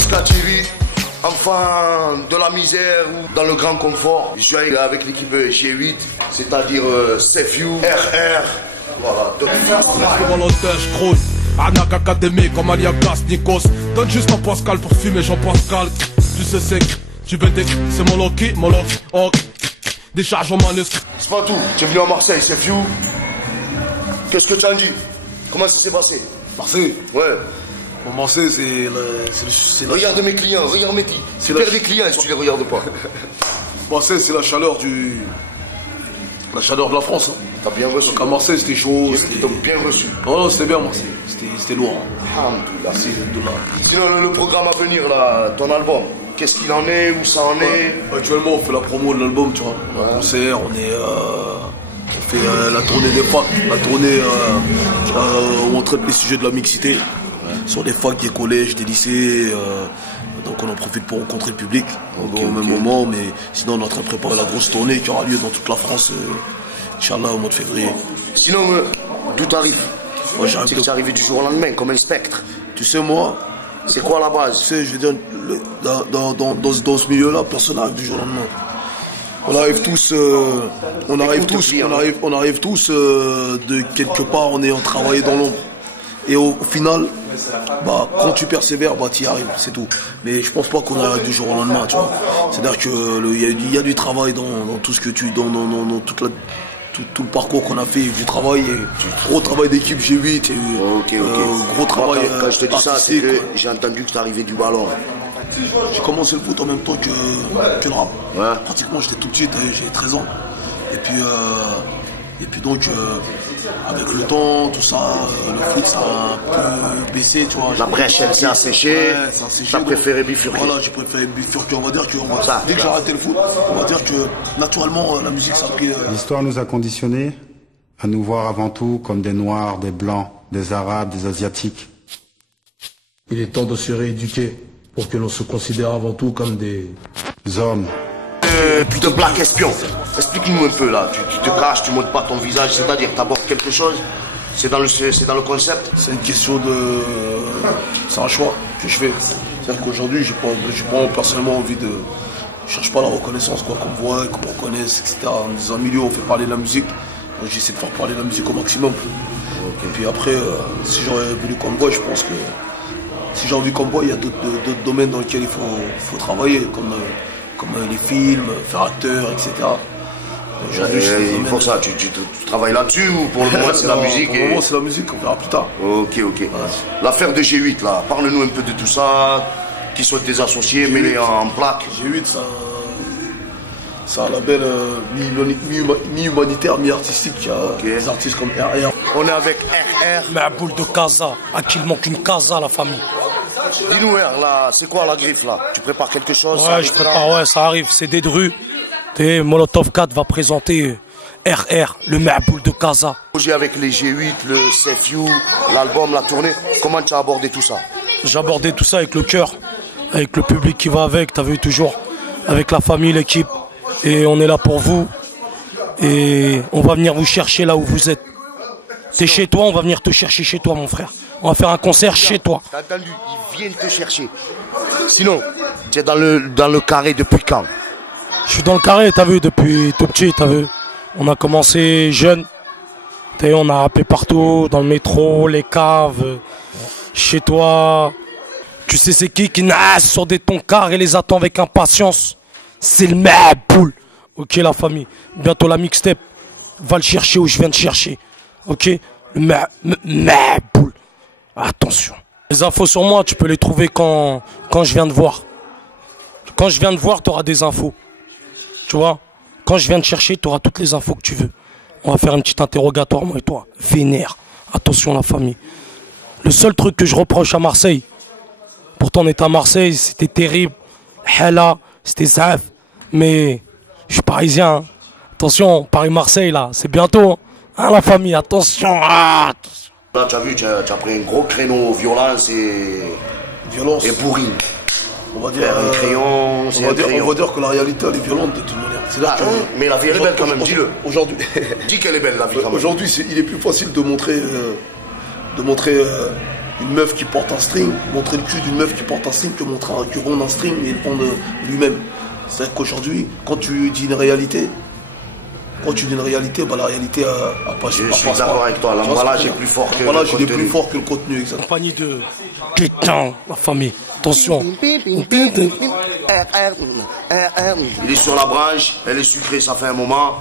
Scatiri, enfant de la misère ou dans le grand confort. Je suis avec l'équipe G8, c'est-à-dire CFU, RR. Voilà, de Anak académique comme Aliagas, Nikos. Donne juste un Pascal pour fumer Jean-Pascal. Tu sais c'est tu veux des c'est mon Loki, ok. Décharge en manuscrit. C'est pas tout, tu es venu à Marseille, CFU. Qu'est-ce que tu as dit? Comment ça s'est passé? Marseille? Ouais. Bon, Marseille, c'est Regarde mes clients, regarde mes petits. Tu perds des clients si tu les regardes pas. Marseille, c'est la chaleur la chaleur de la France. Hein. T'as bien reçu. Donc à Marseille, c'était chaud. Ils t'ont bien reçu. Non, c'était bien Marseille. C'était lourd. Hein. Merci. Sinon, le programme à venir, là, ton album, qu'est-ce qu'il en est, où ça en est? Actuellement, on fait la promo de l'album, tu vois. On a un concert, on fait la tournée des facs, la tournée où on traite les sujets de la mixité. Sur des facs, des collèges, des lycées. Donc on en profite pour rencontrer le public au même moment. Mais sinon, on est en train de préparer la grosse tournée qui aura lieu dans toute la France, Inch'Allah, au mois de février. Sinon, d'où t'arrives? Moi, c'est que tu es arrivé du jour au lendemain, comme un spectre. Tu sais, moi... C'est quoi la base? Tu sais, je veux dire, dans ce milieu-là, personne n'arrive du jour au lendemain. On arrive tous, on arrive tous de quelque part, on est en travail dans l'ombre. Et au final, bah, quand tu persévères, bah, tu y arrives, c'est tout. Mais je pense pas qu'on arrive du jour au lendemain, tu vois. C'est-à-dire qu'il y a du travail dans tout ce que dans tout le parcours qu'on a fait, du travail, gros travail d'équipe G8, gros travail. Quand je te dis ça, c'est que j'ai entendu que tu arrivais du ballon. J'ai commencé le foot en même temps que le rap. Ouais. Pratiquement, j'étais tout petit, j'ai 13 ans. Et puis donc, avec le temps, tout ça, le foot, ça a un peu baissé, tu vois. La brèche, elle s'est asséchée. Ouais, ça a séché. T'as préféré bifurquer. Voilà, j'ai préféré bifurquer. On va dire que dès que j'ai arrêté le foot, on va dire que naturellement, la musique, ça a pris... L'histoire nous a conditionnés à nous voir avant tout comme des Noirs, des Blancs, des Arabes, des Asiatiques. Il est temps de se rééduquer pour que l'on se considère avant tout comme des hommes. Puis de black espion. Explique-nous un peu là. Tu te caches, tu montres pas ton visage, c'est-à-dire t'abordes quelque chose. C'est dans le concept. C'est une question de... C'est un choix que je fais. C'est-à-dire qu'aujourd'hui, j'ai pas personnellement envie de... Je cherche pas la reconnaissance, quoi, qu'on me voit, qu'on me reconnaisse, etc. Dans un milieu où on fait parler de la musique, j'essaie de faire parler de la musique au maximum. Et puis après, si j'aurais voulu qu'on me voie, je pense que... Si j'ai envie qu'on me voie, il y a d'autres domaines dans lesquels il faut travailler, comme les films, faire acteur, etc. Pour ça, tu travailles là-dessus ou pour le moment c'est la musique? Pour le moment c'est la musique, on verra plus tard. Ok. Ouais. L'affaire de G8 là, parle-nous un peu de tout ça, qui sont tes associés, mêlés en plaques. G8 c'est un label mi-humanitaire, mi-artistique, il y a des artistes comme RR. On est avec RR. Mais un boule de casa, à qui il manque une casa la famille. Dis-nous R là, c'est quoi la griffe là? Tu prépares quelque chose? Ouais, je prépare, ouais, ça arrive, c'est des drues. Molotov 4 va présenter RR, le Ma'boul de Casa. Projet avec les G8, le CFU, l'album, la tournée. Comment tu as abordé tout ça? J'ai abordé tout ça avec le cœur, avec le public qui va avec, t'as vu, toujours avec la famille, l'équipe. Et on est là pour vous. Et on va venir vous chercher là où vous êtes. T'es chez toi, on va venir te chercher chez toi, mon frère. On va faire un concert chez toi. T'as entendu? Ils viennent te chercher. Sinon, tu es dans le carré depuis quand? Je suis dans le carré, t'as vu, depuis tout petit, t'as vu. On a commencé jeune. On a rappé partout, dans le métro, les caves, chez toi. Tu sais c'est qui nasse sur des toncars et les attend avec impatience? C'est le Ma'boul. Ok la famille, bientôt la mixtape. Va le chercher où je viens de chercher. Ok, le Ma'boul. Attention. Les infos sur moi, tu peux les trouver quand je viens de voir. Quand je viens de voir, tu auras des infos. Tu vois, quand je viens de chercher, tu auras toutes les infos que tu veux. On va faire un petit interrogatoire, moi et toi. Vénère. Attention la famille. Le seul truc que je reproche à Marseille, pourtant on est à Marseille, c'était terrible. Hala, c'était zaf. Mais je suis parisien. Hein. Attention, Paris-Marseille là, c'est bientôt. Hein, la famille, attention. Ah, attention. Là, tu as vu, tu as pris un gros créneau violence et bourrine. On va dire un crayon, on va dire que la réalité elle est violente de toute manière. Mais la vie elle est belle quand même, dis-le. Aujourd'hui, dis qu'elle est belle la vie quand même. Aujourd'hui, il est plus facile de montrer une meuf qui porte un string, montrer le cul d'une meuf qui porte un string que rendre un string et prendre lui-même. C'est-à-dire qu'aujourd'hui, quand tu dis une réalité, bah, la réalité a pas. Je suis d'accord avec toi, l'emballage est plus fort que le contenu. L'emballage est plus fort que le contenu, exactement. Compagnie de Cliquant, la famille. Attention. Il est sur la branche, elle est sucrée, ça fait un moment.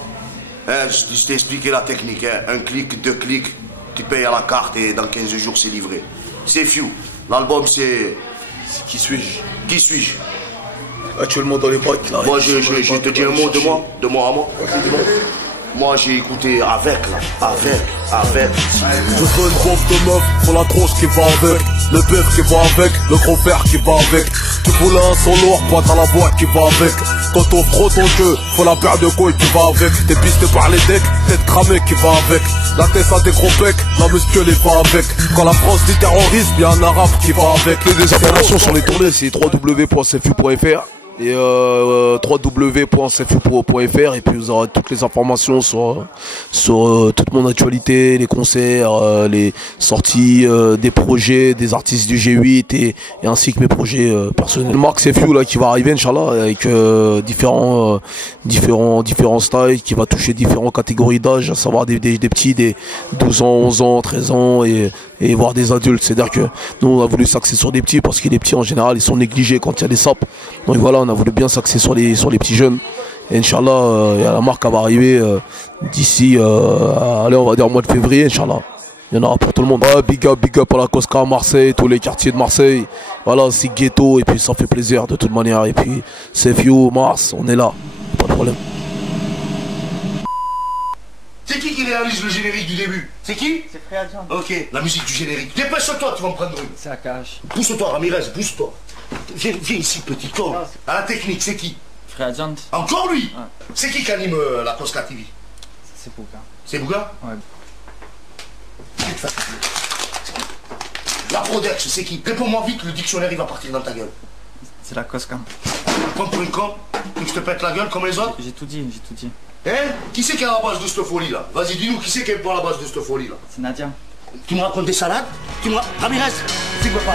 Je t'ai expliqué la technique, hein. Un clic, 2 clics, tu payes à la carte et dans 15 jours c'est livré. C'est Few. L'album c'est... Qui suis-je? Qui suis-je? Actuellement dans les bacs. Moi je te dis un mot de moi, de moi à moi. Moi j'ai écouté avec là, avec. Je veux une bombe de meuf, faut la tronche qui va avec, le bœuf qui va avec, le gros père qui va avec. Tu voulais un son lourd, pas dans la boîte qui va avec. Quand t'offres trop ton jeu, faut la paire de couilles qui va avec. T'es pisté par les decks, tête cramée qui va avec. La tête a des gros becs, la muscle les va avec. Quand la France dit terrorisme, y'a un arabe qui va avec. Les informations sur les tournées, c'est www.cfu.fr et www.cfu.fr, et puis vous aurez toutes les informations sur toute mon actualité, les concerts, les sorties des projets des artistes du G8 et ainsi que mes projets personnels. Marque CFU là qui va arriver Inch'Allah avec différents styles, qui va toucher différentes catégories d'âge, à savoir des petits, des 12 ans, 11 ans, 13 ans et voire des adultes. C'est-à-dire que nous on a voulu s'axer sur des petits parce que les petits en général ils sont négligés quand il y a des sapes. Donc voilà, on a voulu bien s'axer sur les petits jeunes. Et Inch'Allah, la marque va arriver d'ici, allez, on va dire au mois de février, Inch'Allah. Il y en aura pour tout le monde. Ouais, big up à la Cosca à Marseille, tous les quartiers de Marseille. Voilà, c'est ghetto et puis ça fait plaisir de toute manière. Et puis, CFU, Mars, on est là, pas de problème. C'est qui réalise le générique du début? C'est qui? C'est Frère John. Ok, la musique du générique. Dépêche-toi, tu vas me prendre une. C'est Akash. Pousse-toi, Ramirez, pousse-toi. Viens ici, petit con. À la technique, c'est qui? Frère John. Encore lui? Ouais. C'est qui anime la Cosca TV? C'est Pouka. C'est Bouga? Ouais. La Prodex, c'est qui? Réponds-moi vite, le dictionnaire il va partir dans ta gueule. C'est la Cosca. Prends pour une con, tu veux que je te pète la gueule comme les autres? J'ai tout dit. Hein? Qui c'est qui est à la base de cette folie là? Vas-y, dis-nous, qui c'est qui est pas à la base de cette folie là? C'est Nadia. Tu me racontes des salades? Ramirez, filme pas.